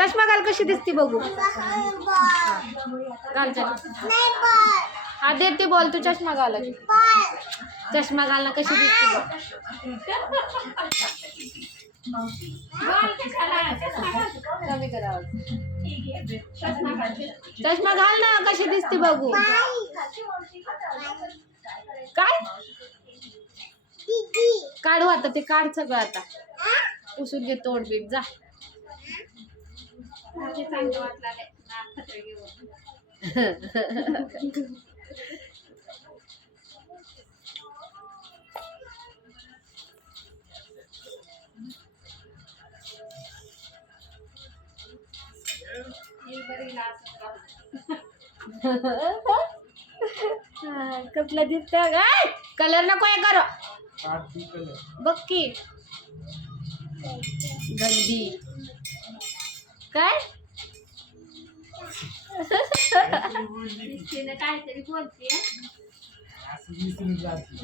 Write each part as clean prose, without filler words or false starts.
चष्मा घाल कशी दिसती बघू. घाल हा देते बोल तू चष्मा घाल. चष्मा घालणं कशी दिसती बघ. कमी करा चष्मा घाल ना कशी दिसती बघू. काय काढू आता ते काढ सगळं आता पुसून घे तोंड बीट जा. कसला दिसत काय कलर नको आहे करो बघ की गंदी काय काहीतरी बोलते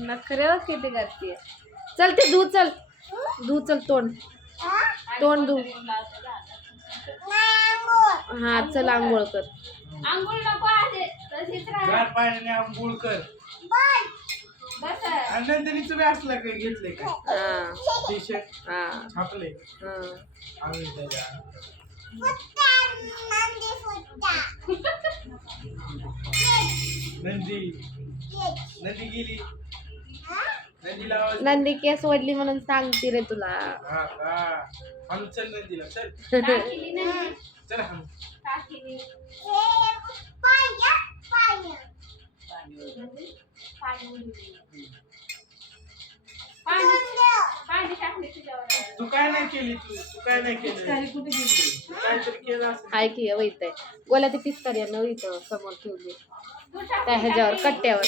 नखरे किती करते. चल ते धू चल धू चल तोंड तोंड धू. हा चल आंघोळ कर. आंघोळ नको आहे आंघोळ कर. नंदिनीचं बी असलं काय घेतलंय का टी शर्ट छापले नंदी नंदी गेली नंदी केस ओढली म्हणून सांगते रे तुला. हम चल नंदीला चल चल हम तू काय नाही केली तू काय नाही केलं काहीतरी केलं असं हाय की वैत आहे गोल्या ते पिस्तारी इथं समोर ठेवली त्या ह्याच्यावर कट्ट्यावर.